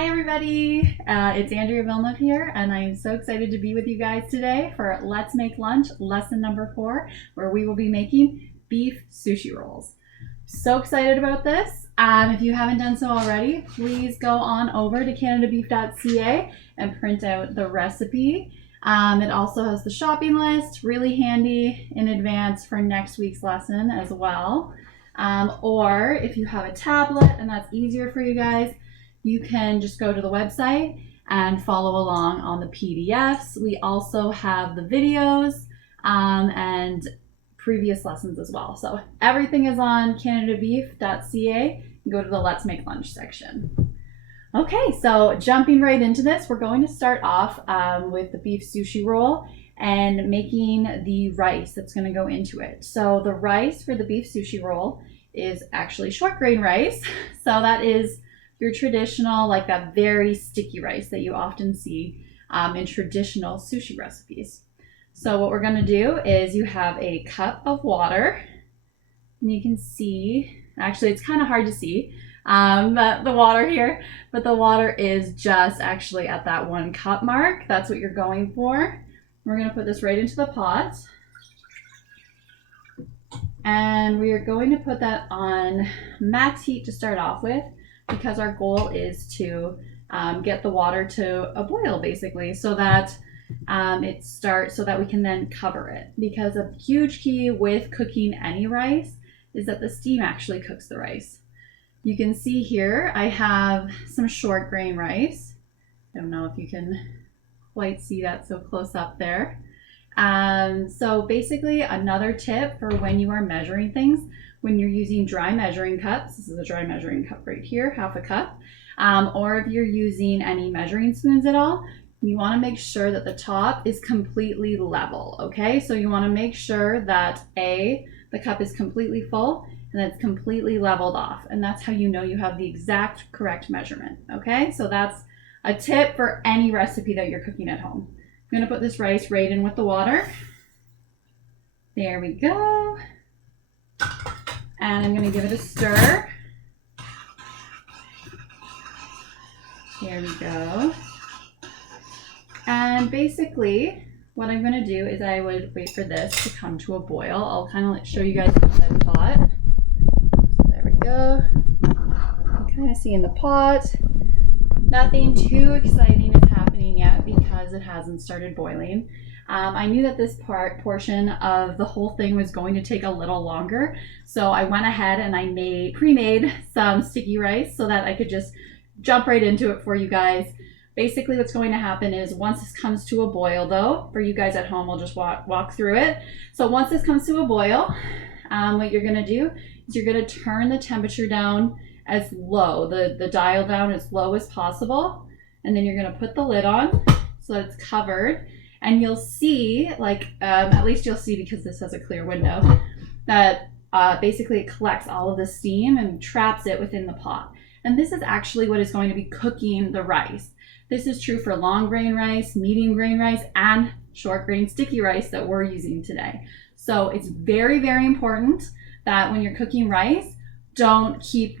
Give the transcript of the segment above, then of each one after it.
Hi everybody, it's Andrea Villneff here, and I'm so excited to be with you guys today for Let's Make Lunch lesson number 4, where we will be making beef sushi rolls. So excited about this. If you haven't done so already, please go on over to canadabeef.ca and print out the recipe. It also has the shopping list, really handy in advance for next week's lesson as well. Or if you have a tablet and that's easier for you guys, you can just go to the website and follow along on the PDFs. We also have the videos and previous lessons as well. So everything is on canadabeef.ca. Go to the Let's Make Lunch section. Okay, so jumping right into this, we're going to start off with the beef sushi roll and making the rice that's going to go into it. So the rice for the beef sushi roll is actually short grain rice. So that is your traditional, like that very sticky rice that you often see in traditional sushi recipes. So what we're gonna do is you have a cup of water, and you can see, actually it's kind of hard to see the water here, but the water is just actually at that 1 cup mark. That's what you're going for. We're gonna put this right into the pot. And we are going to put that on max heat to start off with, because our goal is to get the water to a boil basically, so that it starts, so that we can then cover it. Because a huge key with cooking any rice is that the steam actually cooks the rice. You can see here I have some short grain rice. I don't know if you can quite see that so close up there. So basically another tip for when you are measuring things, when you're using dry measuring cups, this is a dry measuring cup right here, half a cup, or if you're using any measuring spoons at all, you want to make sure that the top is completely level, okay? So you want to make sure that the cup is completely full and it's completely leveled off, and that's how you know you have the exact correct measurement, okay? So that's a tip for any recipe that you're cooking at home. I'm going to put this rice right in with the water. There we go. And I'm going to give it a stir. There we go. And basically, what I'm going to do is I would wait for this to come to a boil. I'll kind of show you guys inside the pot. So there we go. You can kind of see in the pot. Nothing too exciting is happening yet because it hasn't started boiling. I knew that this portion of the whole thing was going to take a little longer, so I went ahead and I pre-made some sticky rice so that I could just jump right into it for you guys. Basically what's going to happen is once this comes to a boil, though, for you guys at home, I'll just walk through it. So once this comes to a boil, what you're going to do is you're going to turn the temperature down as low, the dial down as low as possible, and then you're going to put the lid on so that it's covered. And you'll see, like, at least you'll see, because this has a clear window, that basically it collects all of the steam and traps it within the pot. And this is actually what is going to be cooking the rice. This is true for long grain rice, medium grain rice, and short grain sticky rice that we're using today. So it's very, very important that when you're cooking rice, don't keep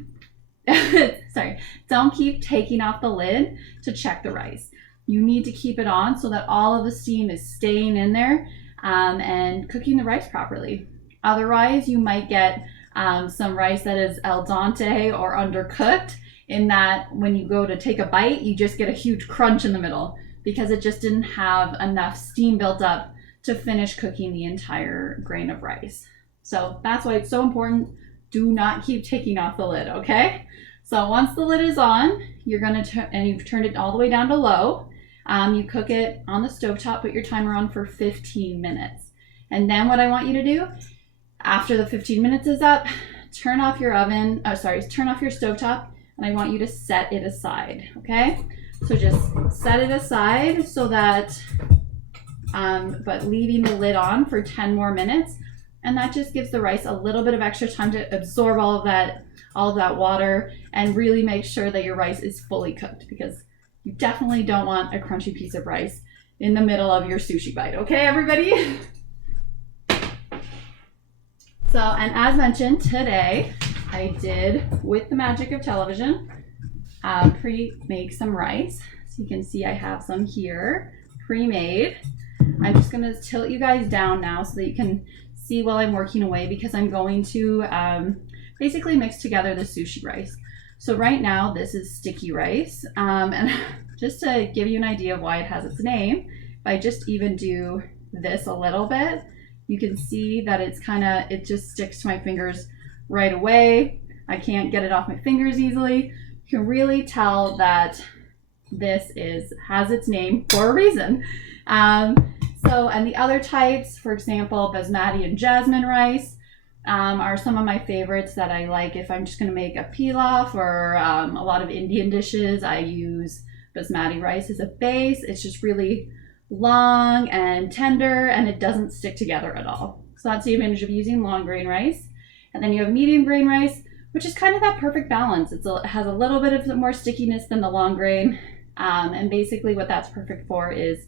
taking off the lid to check the rice. You need to keep it on so that all of the steam is staying in there and cooking the rice properly. Otherwise, you might get some rice that is al dente or undercooked, in that when you go to take a bite, you just get a huge crunch in the middle because it just didn't have enough steam built up to finish cooking the entire grain of rice. So that's why it's so important. Do not keep taking off the lid, okay? So once the lid is on, you're gonna and you've turned it all the way down to low. You cook it on the stovetop, put your timer on for 15 minutes. And then what I want you to do, after the 15 minutes is up, turn off your stovetop, and I want you to set it aside, okay? So just set it aside so that, but leaving the lid on for 10 more minutes. And that just gives the rice a little bit of extra time to absorb all of that water and really make sure that your rice is fully cooked, because you definitely don't want a crunchy piece of rice in the middle of your sushi bite, okay, everybody? So, and as mentioned today, I did, with the magic of television, pre-make some rice. So you can see I have some here, pre-made. I'm just gonna tilt you guys down now so that you can see while I'm working away, because I'm going to basically mix together the sushi rice. So right now this is sticky rice, and just to give you an idea of why it has its name, if I just even do this a little bit, you can see that it just sticks to my fingers right away. I can't get it off my fingers easily. You can really tell that this has its name for a reason. And the other types, for example, basmati and jasmine rice, are some of my favorites that I like if I'm just going to make a pilaf or a lot of Indian dishes. I use basmati rice as a base. It's just really long and tender, and it doesn't stick together at all. So that's the advantage of using long grain rice. And then you have medium grain rice, which is kind of that perfect balance. It has a little bit of more stickiness than the long grain. And basically what that's perfect for is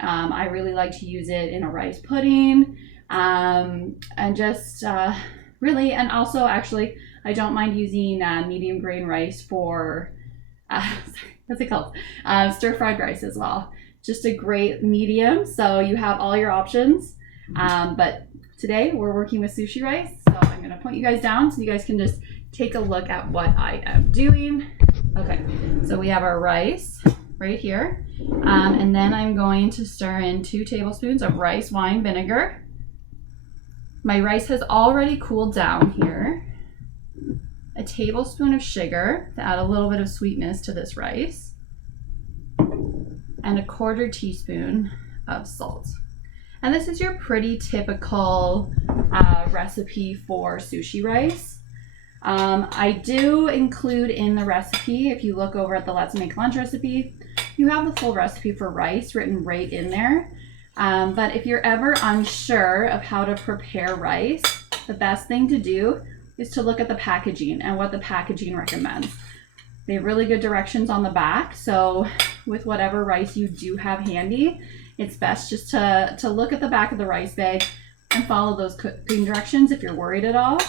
I really like to use it in a rice pudding, and just really, and also actually I don't mind using medium grain rice for what's it called? Stir-fried rice as well. Just a great medium, so you have all your options. But today we're working with sushi rice, so I'm going to point you guys down so you guys can just take a look at what I am doing. Okay, so we have our rice right here, and then I'm going to stir in 2 tablespoons of rice wine vinegar. My rice has already cooled down here. A tablespoon of sugar to add a little bit of sweetness to this rice, and a 1/4 teaspoon of salt. And this is your pretty typical recipe for sushi rice. I do include in the recipe, if you look over at the Let's Make Lunch recipe, you have the full recipe for rice written right in there. But if you're ever unsure of how to prepare rice, the best thing to do is to look at the packaging and what the packaging recommends. They have really good directions on the back, so with whatever rice you do have handy, it's best just to look at the back of the rice bag and follow those cooking directions if you're worried at all.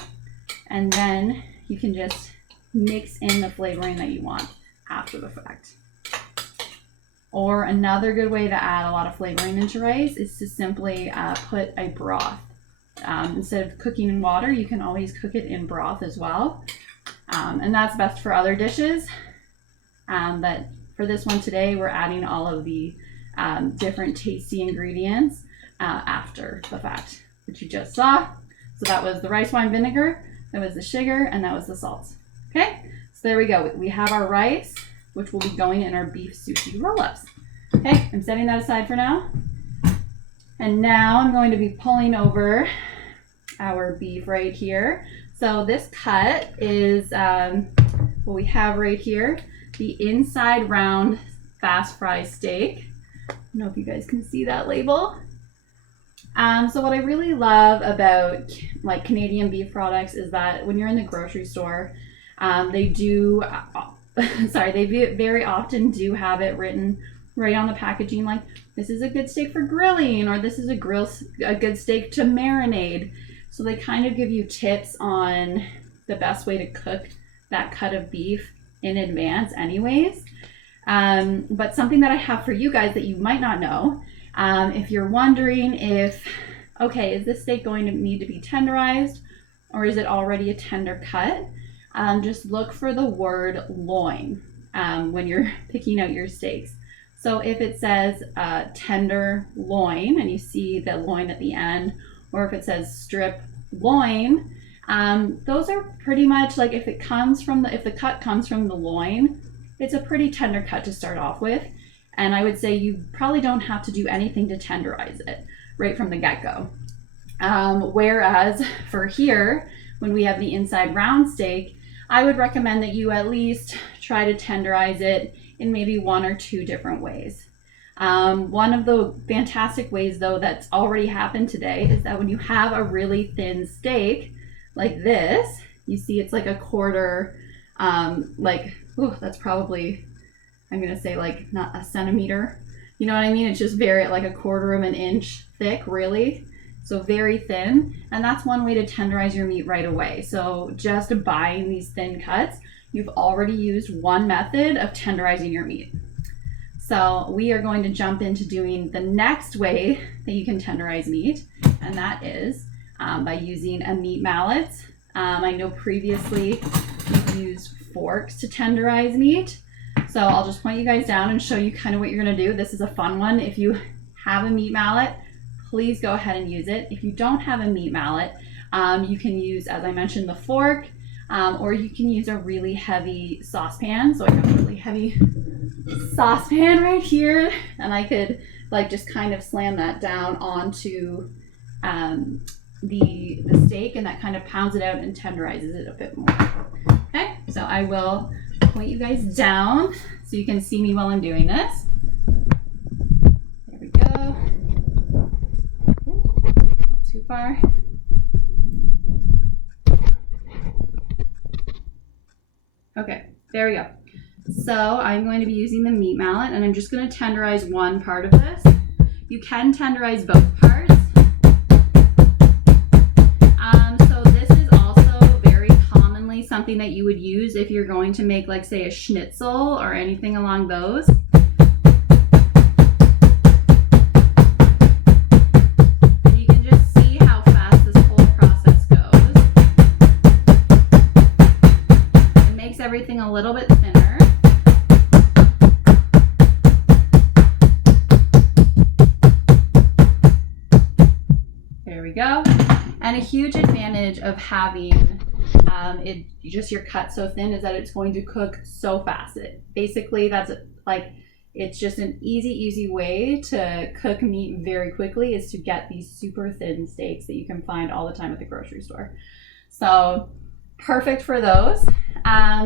And then you can just mix in the flavoring that you want after the fact. Or another good way to add a lot of flavoring into rice is to simply put a broth. Instead of cooking in water, you can always cook it in broth as well. And that's best for other dishes. But for this one today, we're adding all of the different tasty ingredients after the fact, which you just saw. So that was the rice wine vinegar, that was the sugar, and that was the salt. Okay, so there we go. We have our rice, which will be going in our beef sushi roll-ups. Okay, I'm setting that aside for now. And now I'm going to be pulling over our beef right here. So this cut is what we have right here, the inside round fast fry steak. I don't know if you guys can see that label. So what I really love about like Canadian beef products is that when you're in the grocery store, they very often do have it written right on the packaging, like this is a good steak for grilling, or this is a good steak to marinade. So they kind of give you tips on the best way to cook that cut of beef in advance anyways. But something that I have for you guys that you might not know, if you're wondering if, okay, is this steak going to need to be tenderized, or is it already a tender cut? Just look for the word loin when you're picking out your steaks. So if it says tender loin and you see the loin at the end, or if it says strip loin, those are pretty much like if the cut comes from the loin, it's a pretty tender cut to start off with. And I would say you probably don't have to do anything to tenderize it right from the get-go. Whereas for here, when we have the inside round steak, I would recommend that you at least try to tenderize it in maybe 1 or 2 different ways. One of the fantastic ways though that's already happened today is that when you have a really thin steak like this, you see it's like a quarter, that's probably, I'm gonna say like not a centimeter, you know what I mean? It's just very like a 1/4 of an inch thick, really. So very thin, and that's one way to tenderize your meat right away. So just buying these thin cuts, you've already used one method of tenderizing your meat. So we are going to jump into doing the next way that you can tenderize meat, and that is by using a meat mallet. I know previously you've used forks to tenderize meat, so I'll just point you guys down and show you kind of what you're going to do. This is a fun one. If you have a meat mallet, please go ahead and use it. If you don't have a meat mallet, you can use, as I mentioned, the fork, or you can use a really heavy saucepan. So I have a really heavy saucepan right here, and I could like just kind of slam that down onto the steak, and that kind of pounds it out and tenderizes it a bit more. Okay, so I will point you guys down so you can see me while I'm doing this. There we go. Not too far. Okay, there we go. So I'm going to be using the meat mallet, and I'm just going to tenderize one part of this. You can tenderize both parts. So this is also very commonly something that you would use if you're going to make, like, say, a schnitzel or anything along those. And you can just see how fast this whole process goes. It makes everything a little bit thinner. There we go. And a huge advantage of having just your cut so thin is that it's going to cook so fast. It's just an easy way to cook meat very quickly, is to get these super thin steaks that you can find all the time at the grocery store. So perfect for those.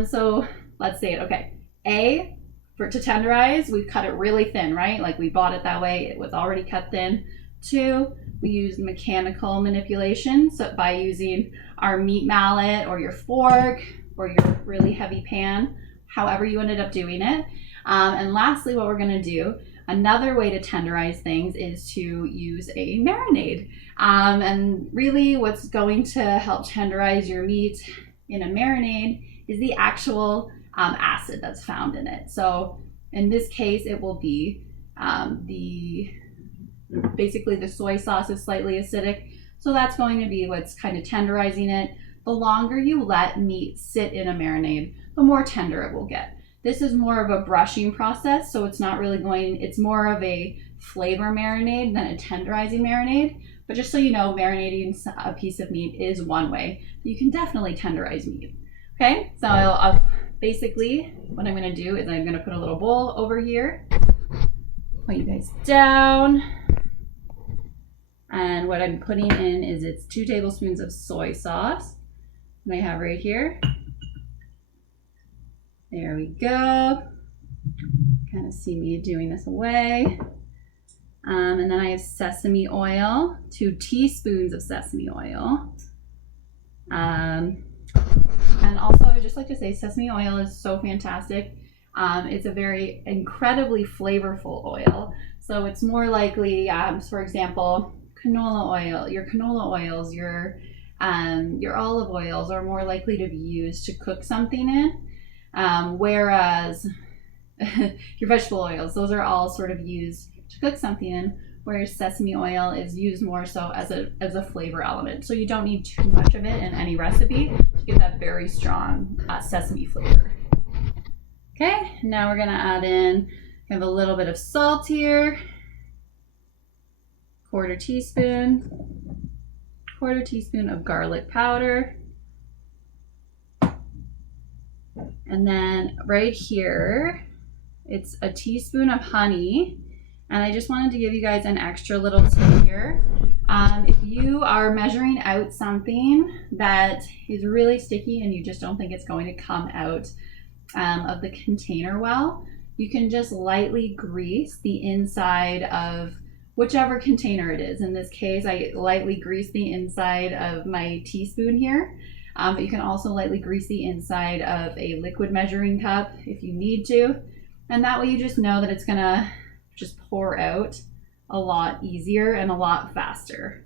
So let's see it. Okay. To tenderize, we cut it really thin, right? Like we bought it that way. It was already cut thin. 2, we use mechanical manipulation. So by using our meat mallet or your fork or your really heavy pan, however you ended up doing it. And lastly, what we're going to do, another way to tenderize things, is to use a marinade. And really what's going to help tenderize your meat in a marinade is the actual acid that's found in it. So in this case, it will be basically the soy sauce is slightly acidic. So that's going to be what's kind of tenderizing it. The longer you let meat sit in a marinade, the more tender it will get. This is more of a brushing process, so it's more of a flavor marinade than a tenderizing marinade. But just so you know, marinating a piece of meat is one way. You can definitely tenderize meat. Okay, so I'll basically what I'm going to do is I'm going to put a little bowl over here, point you guys down, and what I'm putting in is it's 2 tablespoons of soy sauce, and I have right here. There we go. Kind of see me doing this away. And then I have sesame oil, 2 teaspoons of sesame oil. And also, I would just like to say sesame oil is so fantastic. It's a very incredibly flavorful oil. So it's more likely, for example, canola oil, your canola oils, your olive oils are more likely to be used to cook something in. Whereas your vegetable oils, those are all sort of used to cook something in, whereas sesame oil is used more so as a flavor element. So you don't need too much of it in any recipe to get that very strong sesame flavor. Okay, now we're gonna add in kind of a little bit of salt here, quarter teaspoon of garlic powder. And then right here, it's a teaspoon of honey. And I just wanted to give you guys an extra little tip here. If you are measuring out something that is really sticky and you just don't think it's going to come out of the container well, you can just lightly grease the inside of whichever container it is. In this case, I lightly grease the inside of my teaspoon here. But you can also lightly grease the inside of a liquid measuring cup if you need to. And that way you just know that it's gonna just pour out a lot easier and a lot faster.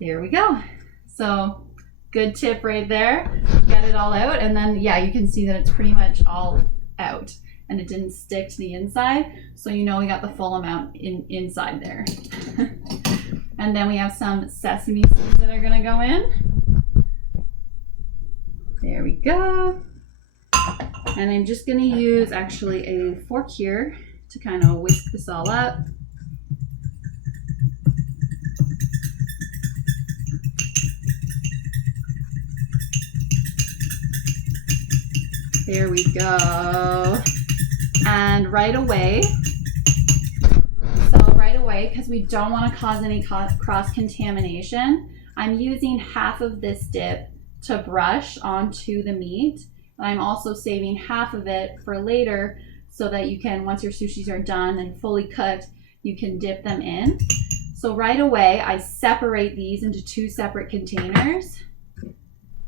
There we go. So good tip right there. Get it all out, and then yeah, you can see that it's pretty much all out and it didn't stick to the inside. So you know we got the full amount inside there. And then we have some sesame seeds that are gonna go in. There we go. And I'm just gonna use actually a fork here to kind of whisk this all up. There we go. And right away, because we don't want to cause any cross-contamination, I'm using half of this dip to brush onto the meat. And I'm also saving half of it for later so that you can, once your sushis are done and fully cooked, you can dip them in. So right away, I separate these into 2 separate containers.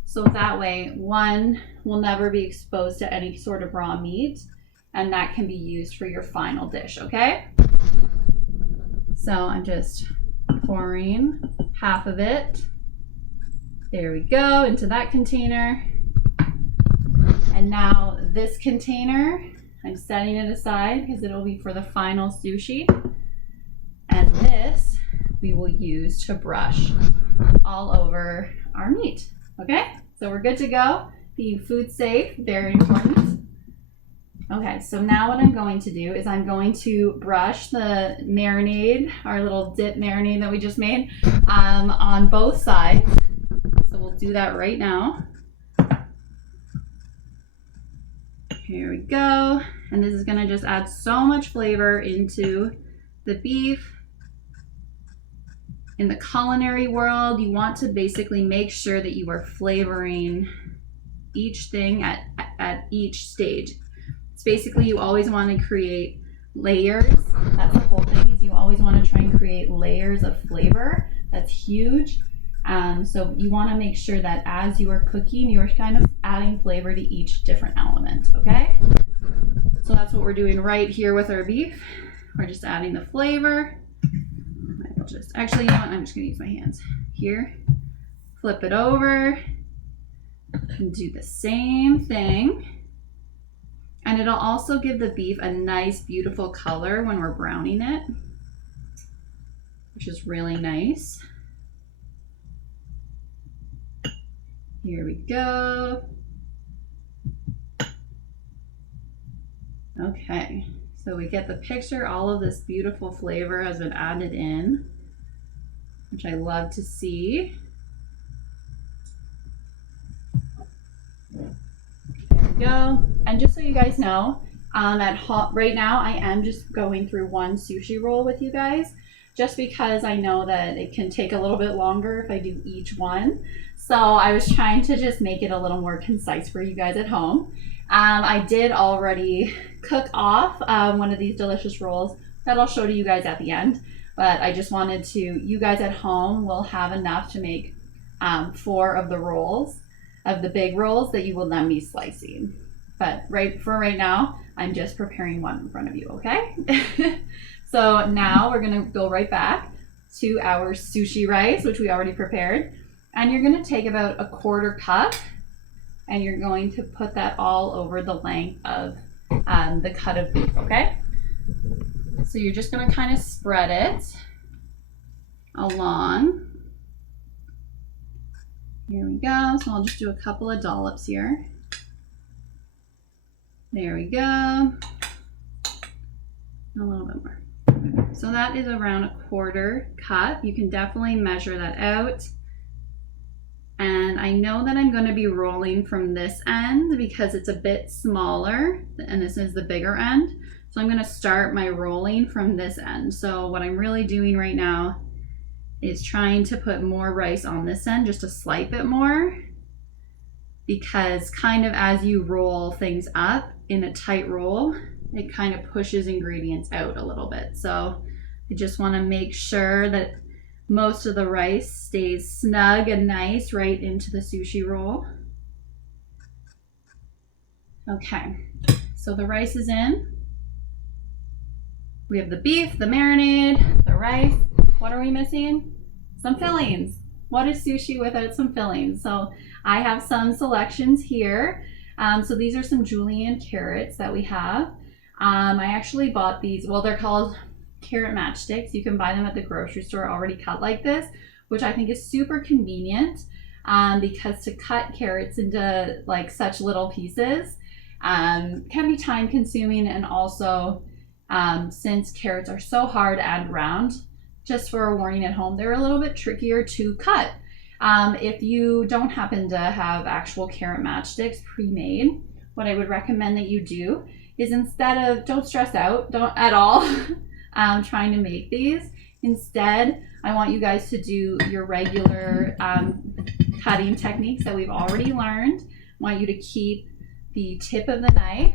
So that way, one will never be exposed to any sort of raw meat, and that can be used for your final dish, okay? So I'm just pouring half of it. There we go, into that container. And now this container, I'm setting it aside because it'll be for the final sushi. And this we will use to brush all over our meat. Okay, so we're good to go. Being food safe, very important. Okay, so now what I'm going to do is I'm going to brush the marinade, our little dip marinade that we just made, on both sides. So we'll do that right now. Here we go. And this is gonna just add so much flavor into the beef. In the culinary world, you want to basically make sure that you are flavoring each thing at each stage. It's basically, you always want to create layers. That's the whole thing, is you always want to try and create layers of flavor. That's huge. So you want to make sure that as you are cooking, you're kind of adding flavor to each different element, okay? So that's what we're doing right here with our beef. We're just adding the flavor. Actually, you know what? I'm just gonna use my hands here. Flip it over and do the same thing. And it'll also give the beef a nice, beautiful color when we're browning it, which is really nice. Here we go. Okay, so we get the picture. All of this beautiful flavor has been added in, which I love to see. There we go. And just so you guys know, right now I am just going through one sushi roll with you guys, just because I know that it can take a little bit longer if I do each one. So I was trying to just make it a little more concise for you guys at home. I did already cook off one of these delicious rolls that I'll show to you guys at the end. But I just wanted to, you guys at home will have enough to make 4 of the rolls, of the big rolls that you will then be slicing. But right now, I'm just preparing one in front of you, okay? So now we're gonna go right back to our sushi rice, which we already prepared. And you're gonna take about a 1/4 cup and you're going to put that all over the length of the cut of beef, okay? So you're just gonna kind of spread it along. Here we go. So I'll just do a couple of dollops here. There we go. A little bit more. So that is around a 1/4 cup. You can definitely measure that out. And I know that I'm going to be rolling from this end because it's a bit smaller and this is the bigger end. So I'm going to start my rolling from this end. So what I'm really doing right now is trying to put more rice on this end, just a slight bit more, because kind of as you roll things up in a tight roll, it kind of pushes ingredients out a little bit. So I just want to make sure that most of the rice stays snug and nice right into the sushi roll. Okay, so the rice is in. We have the beef, the marinade, the rice. What are we missing? Some fillings. what is sushi without some fillings? So I have some selections here. So these are some julienne carrots that we have. I actually bought these, well, they're called carrot matchsticks. You can buy them at the grocery store already cut like this, which I think is super convenient because to cut carrots into like such little pieces can be time consuming, and also since carrots are so hard and round, just for a warning at home, they're a little bit trickier to cut. If you don't happen to have actual carrot matchsticks pre-made, what I would recommend that you do is instead of, don't stress out, don't at all trying to make these. Instead, I want you guys to do your regular cutting techniques that we've already learned. I want you to keep the tip of the knife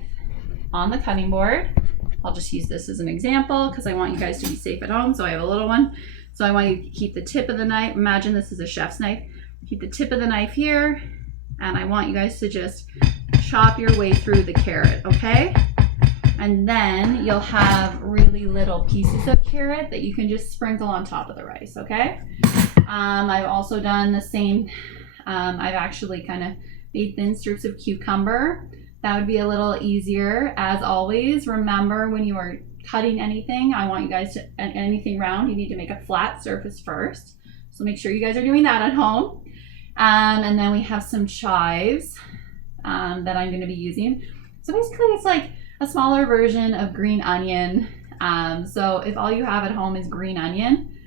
on the cutting board. I'll just use this as an example because I want you guys to be safe at home. So I have a little one. So I want you to keep the tip of the knife. Imagine this is a chef's knife. Keep the tip of the knife here. And I want you guys to just chop your way through the carrot, okay? And then you'll have really little pieces of carrot that you can just sprinkle on top of the rice, okay? I've also done the same. I've actually kind of made thin strips of cucumber. That would be a little easier. As always, remember when you are cutting anything, I want you guys to, anything round, you need to make a flat surface first. So make sure you guys are doing that at home. And then we have some chives that I'm going to be using. So basically it's like a smaller version of green onion. So if all you have at home is green onion,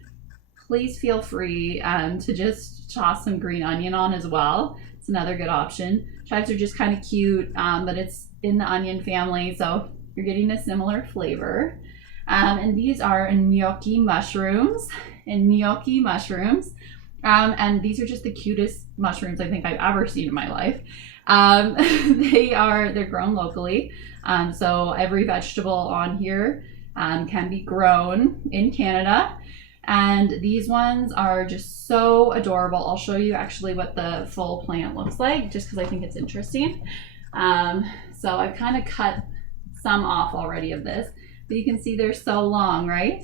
please feel free to just toss some green onion on as well. It's another good option. Chives are just kind of cute, but it's in the onion family, so you're getting a similar flavor. And these are gnocchi mushrooms. And these are just the cutest mushrooms I think I've ever seen in my life. They're grown locally. So every vegetable on here can be grown in Canada. And these ones are just so adorable. I'll show you actually what the full plant looks like, just because I think it's interesting. So I've kind of cut some off already of this, but you can see they're so long, right?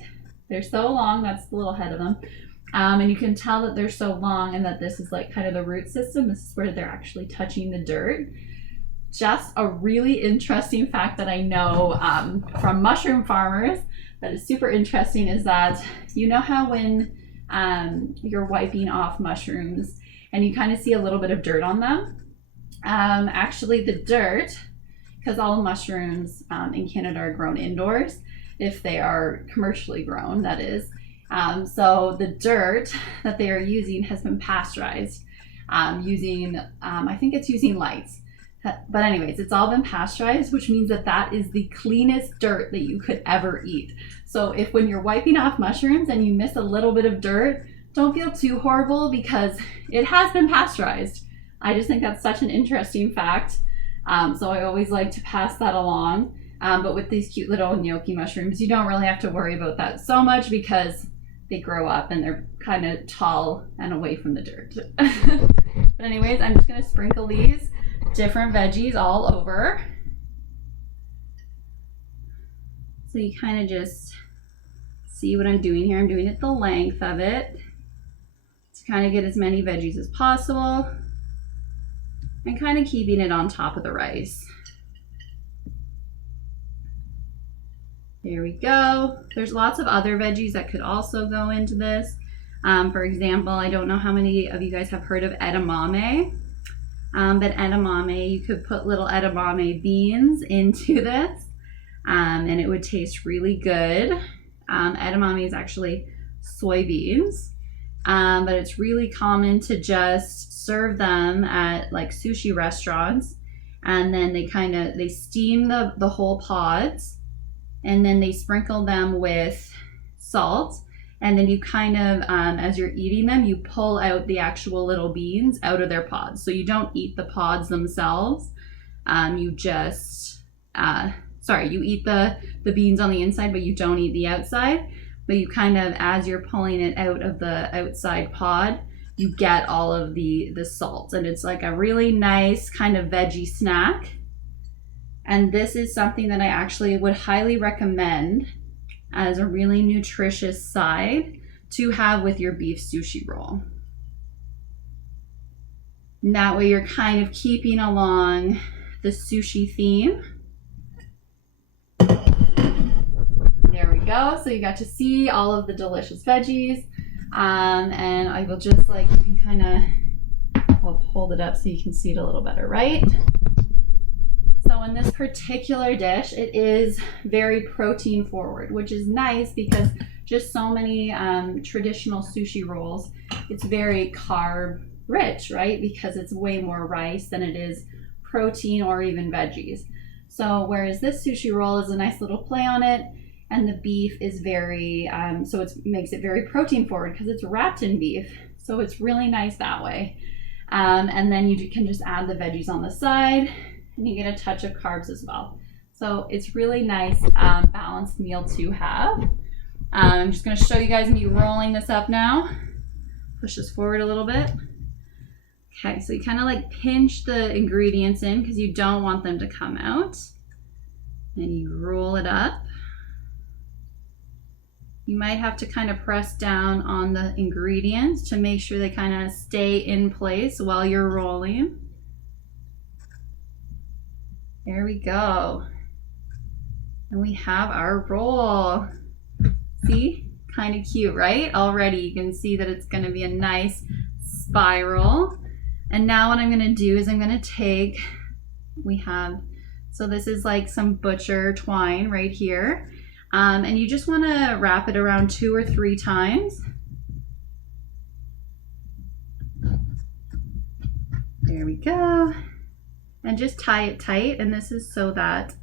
They're so long. That's the little head of them. And you can tell that they're so long and that this is like kind of the root system. This is where they're actually touching the dirt. Just a really interesting fact that I know from mushroom farmers that is super interesting is that, you know how when you're wiping off mushrooms and you kind of see a little bit of dirt on them? Actually the dirt, because all mushrooms in Canada are grown indoors, if they are commercially grown, that is. So the dirt that they are using has been pasteurized using, I think it's using lights. But anyways, it's all been pasteurized, which means that that is the cleanest dirt that you could ever eat. So if when you're wiping off mushrooms and you miss a little bit of dirt, don't feel too horrible because it has been pasteurized. I just think that's such an interesting fact. So I always like to pass that along. But with these cute little gnocchi mushrooms, you don't really have to worry about that so much because they grow up and they're kind of tall and away from the dirt. But anyways, I'm just gonna sprinkle these different veggies all over. So you kind of just see what I'm doing here. I'm doing it the length of it to kind of get as many veggies as possible and kind of keeping it on top of the rice. There we go. There's lots of other veggies that could also go into this. For example, I don't know how many of you guys have heard of edamame. But edamame, you could put little edamame beans into this and it would taste really good. Edamame is actually soybeans, but it's really common to just serve them at like sushi restaurants, and then they steam the whole pods, and then they sprinkle them with salt. And then you kind of, as you're eating them, you pull out the actual little beans out of their pods. So you don't eat the pods themselves. You just, you eat the beans on the inside, but you don't eat the outside. But you kind of, as you're pulling it out of the outside pod, you get all of the salt. And it's like a really nice kind of veggie snack. And this is something that I actually would highly recommend as a really nutritious side to have with your beef sushi roll. And that way you're kind of keeping along the sushi theme. There we go. So you got to see all of the delicious veggies. And I will just like, you can kind of, I'll hold it up so you can see it a little better, right? So in this particular dish, it is very protein forward, which is nice because just so many traditional sushi rolls, it's very carb rich, right? Because it's way more rice than it is protein or even veggies. So whereas this sushi roll is a nice little play on it, and the beef is very, so it makes it very protein forward because it's wrapped in beef. So it's really nice that way. And then you can just add the veggies on the side, and you get a touch of carbs as well. So it's really nice balanced meal to have. I'm just gonna show you guys me rolling this up now. Push this forward a little bit. Okay, so you kind of like pinch the ingredients in because you don't want them to come out. And you roll it up. You might have to kind of press down on the ingredients to make sure they kind of stay in place while you're rolling. There we go. And we have our roll. See? Kind of cute, right? Already you can see that it's going to be a nice spiral. And now what I'm going to do is I'm going to take, so this is like some butcher twine right here. And you just want to wrap it around 2 or 3 times. There we go. And just tie it tight. And this is so that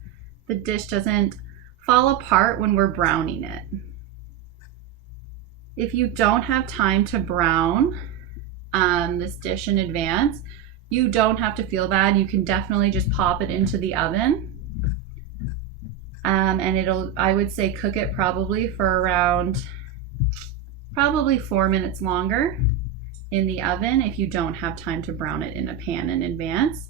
the dish doesn't fall apart when we're browning it. If you don't have time to brown this dish in advance, you don't have to feel bad. You can definitely just pop it into the oven. And I would say cook it probably for around 4 minutes longer in the oven if you don't have time to brown it in a pan in advance.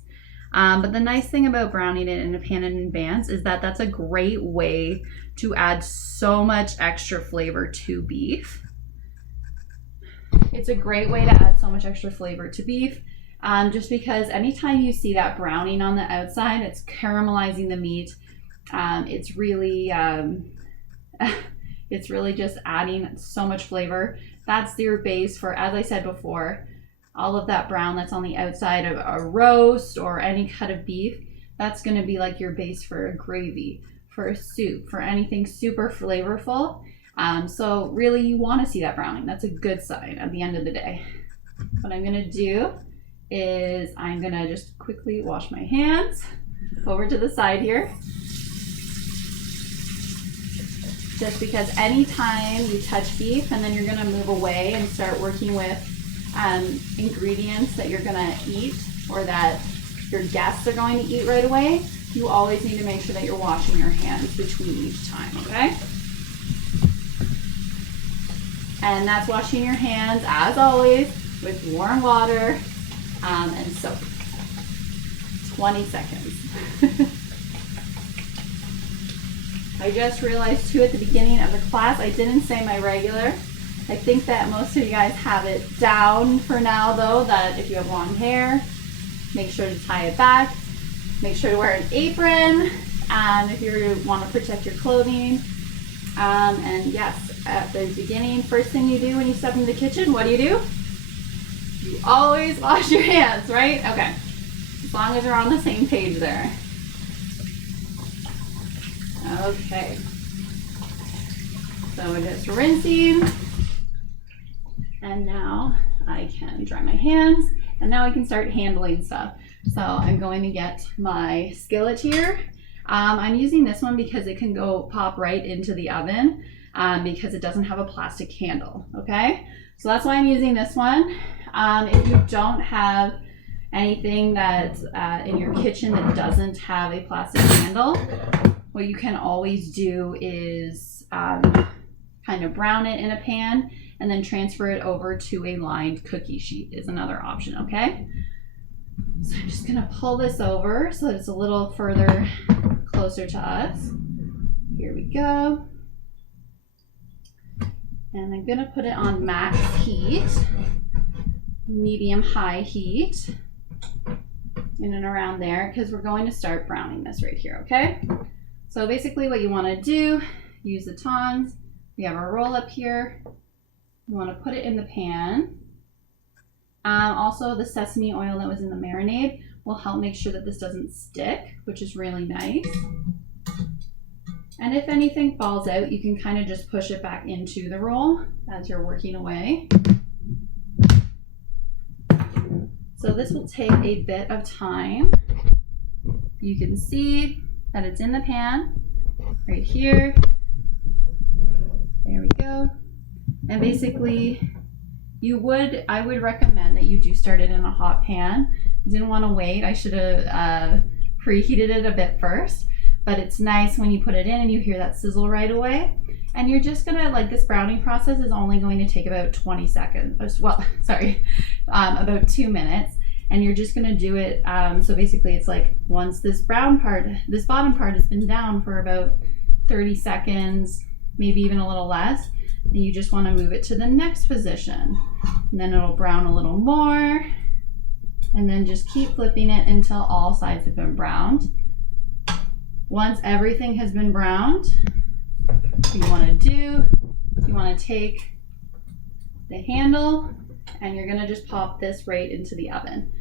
But the nice thing about browning it in a pan in advance is that that's a great way to add so much extra flavor to beef. It's a great way to add so much extra flavor to beef. Just because anytime you see that browning on the outside, it's caramelizing the meat. It's really just adding so much flavor. That's your base for, as I said before, all of that brown that's on the outside of a roast or any cut of beef. That's going to be like your base for a gravy, for a soup, for anything super flavorful. So really you want to see that browning. That's a good sign at the end of the day. What I'm going to do is I'm going to just quickly wash my hands over to the side here. Just because anytime you touch beef and then you're gonna move away and start working with ingredients that you're gonna eat or that your guests are going to eat right away, you always need to make sure that you're washing your hands between each time, okay? And that's washing your hands, as always, with warm water and soap. 20 seconds. I just realized too at the beginning of the class, I didn't say my regular. I think that most of you guys have it down for now though, that if you have long hair, make sure to tie it back. Make sure to wear an apron if you want to protect your clothing. And yes, at the beginning, first thing you do when you step into the kitchen, what do? You always wash your hands, right? Okay, as long as we're on the same page there. Okay, so we're just rinsing, and now I can dry my hands, and now I can start handling stuff. So I'm going to get my skillet here. I'm using this one because it can pop right into the oven because it doesn't have a plastic handle, okay? So that's why I'm using this one. If you don't have anything that's in your kitchen that doesn't have a plastic handle, what you can always do is kind of brown it in a pan and then transfer it over to a lined cookie sheet is another option, okay? So I'm just gonna pull this over so that it's a little further closer to us. Here we go. And I'm gonna put it on max heat, medium high heat. in and around there because we're going to start browning this right here, okay? So basically what you want to do, use the tongs. We have our roll up here. You want to put it in the pan. Also, the sesame oil that was in the marinade will help make sure that this doesn't stick, which is really nice. And if anything falls out, you can kind of just push it back into the roll as you're working away. So this will take a bit of time. You can see that it's in the pan right here. There we go. And basically, I would recommend that you do start it in a hot pan. Didn't want to wait. I should have preheated it a bit first. But it's nice when you put it in and you hear that sizzle right away. And you're just gonna, like, this browning process is only going to take about 20 seconds. Well, sorry, about 2 minutes. And you're just gonna do it, so basically it's like once this bottom part has been down for about 30 seconds, maybe even a little less, then you just wanna move it to the next position. And then it'll brown a little more. And then just keep flipping it until all sides have been browned. Once everything has been browned, what you want to do, you want to take the handle and you're going to just pop this right into the oven.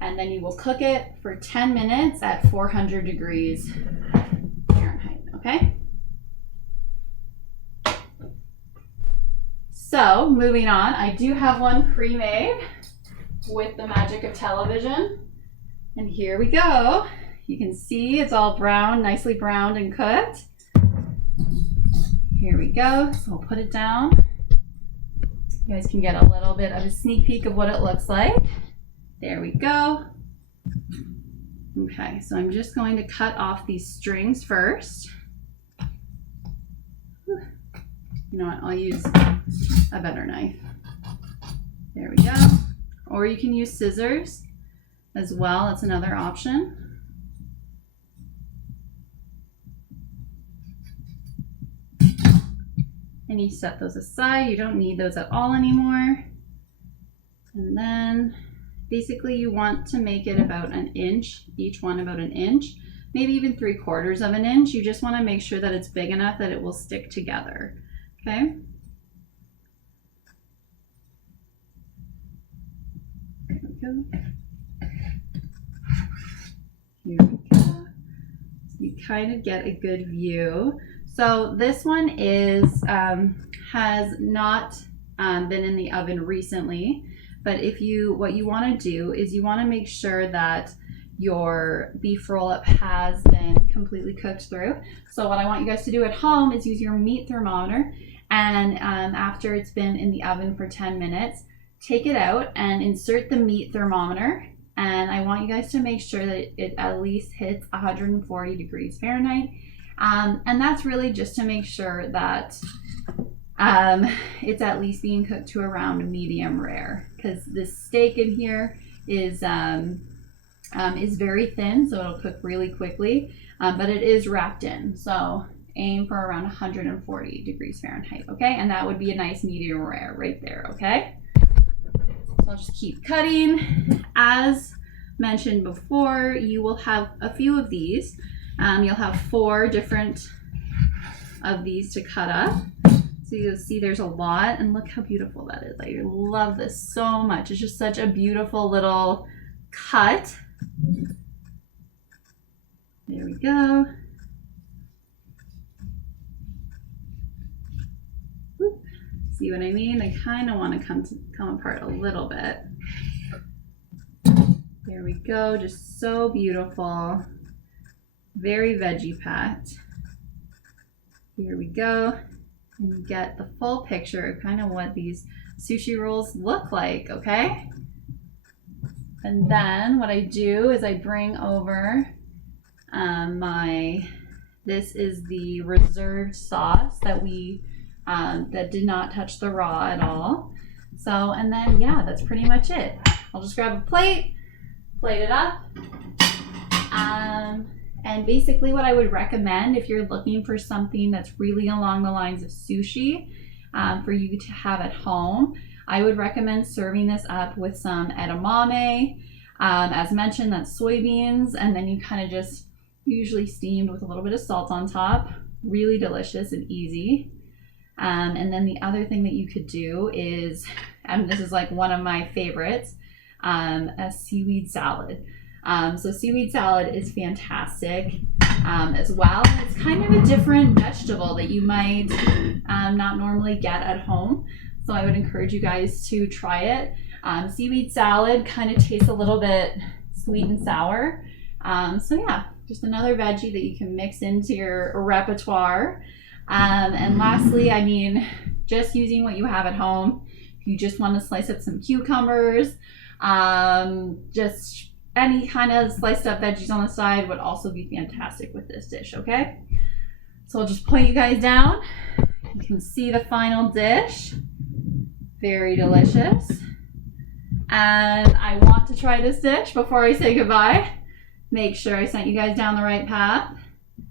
And then you will cook it for 10 minutes at 400 degrees Fahrenheit, okay? So moving on, I do have one pre-made with the magic of television. And here we go. You can see it's all brown, nicely browned and cooked. Here we go. So I'll put it down. You guys can get a little bit of a sneak peek of what it looks like. There we go. Okay, so I'm just going to cut off these strings first. You know what, I'll use a better knife. There we go. Or you can use scissors as well, that's another option. And you set those aside. You don't need those at all anymore. And then basically you want to make it about an inch, each one about an inch, maybe even 3/4 of an inch. You just want to make sure that it's big enough that it will stick together. Okay. There we go. Here we go. So you kind of get a good view. So this one is has not been in the oven recently, but what you want to do is you want to make sure that your beef roll-up has been completely cooked through. So what I want you guys to do at home is use your meat thermometer, and after it's been in the oven for 10 minutes, take it out and insert the meat thermometer. And I want you guys to make sure that it at least hits 140 degrees Fahrenheit. And that's really just to make sure that it's at least being cooked to around medium rare, because this steak in here is very thin, so it'll cook really quickly, but it is wrapped in. So aim for around 140 degrees Fahrenheit, okay? And that would be a nice medium rare right there, okay? So I'll just keep cutting. As mentioned before, you will have a few of these. You'll have 4 different of these to cut up. So you'll see there's a lot, and look how beautiful that is. I love this so much. It's just such a beautiful little cut. There we go. See what I mean? They kind of want to come apart a little bit. There we go. Just so beautiful. Very veggie packed. Here we go. And you get the full picture of kind of what these sushi rolls look like, okay? And then what I do is I bring over this is the reserved sauce that that did not touch the raw at all. So, and then, yeah, that's pretty much it. I'll just grab a plate it up. And basically what I would recommend if you're looking for something that's really along the lines of sushi for you to have at home, I would recommend serving this up with some edamame. As mentioned, that's soybeans, and then you kind of just usually steamed with a little bit of salt on top. Really delicious and easy. And then the other thing that you could do is, and this is like one of my favorites, a seaweed salad. So seaweed salad is fantastic as well. It's kind of a different vegetable that you might not normally get at home. So I would encourage you guys to try it. Seaweed salad kind of tastes a little bit sweet and sour. So yeah, just another veggie that you can mix into your repertoire. And lastly, I mean, just using what you have at home. If you just want to slice up some cucumbers, just any kind of sliced up veggies on the side would also be fantastic with this dish, okay? So I'll just point you guys down. You can see the final dish. Very delicious. And I want to try this dish before I say goodbye. Make sure I sent you guys down the right path.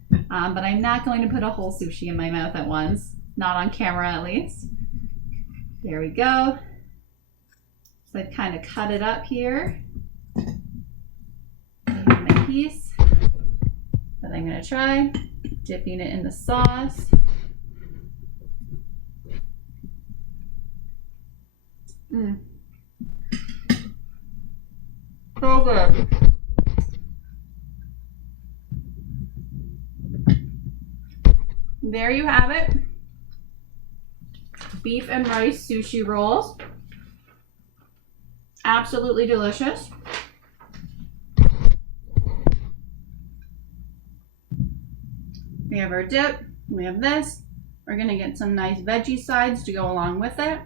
But I'm not going to put a whole sushi in my mouth at once. Not on camera, at least. There we go. So I've kind of cut it up here. My piece that I'm going to try. Dipping it in the sauce. So good. There you have it. Beef and rice sushi rolls. Absolutely delicious. We have our dip. We have this. We're going to get some nice veggie sides to go along with it.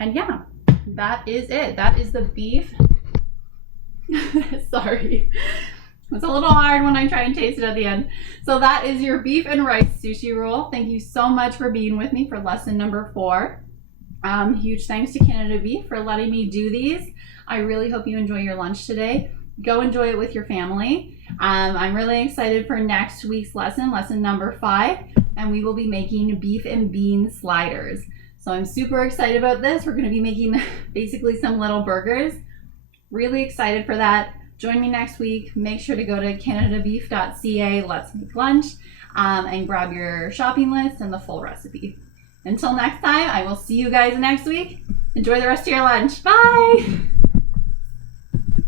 And yeah, that is it. That is the beef. Sorry. It's a little hard when I try and taste it at the end. So that is your beef and rice sushi roll. Thank you so much for being with me for lesson number 4. Huge thanks to Canada Beef for letting me do these. I really hope you enjoy your lunch today. Go enjoy it with your family. I'm really excited for next week's lesson, lesson number 5, and we will be making beef and bean sliders. So I'm super excited about this. We're going to be making basically some little burgers. Really excited for that. Join me next week. Make sure to go to canadabeef.ca, let's make lunch, and grab your shopping list and the full recipe. Until next time, I will see you guys next week. Enjoy the rest of your lunch. Bye!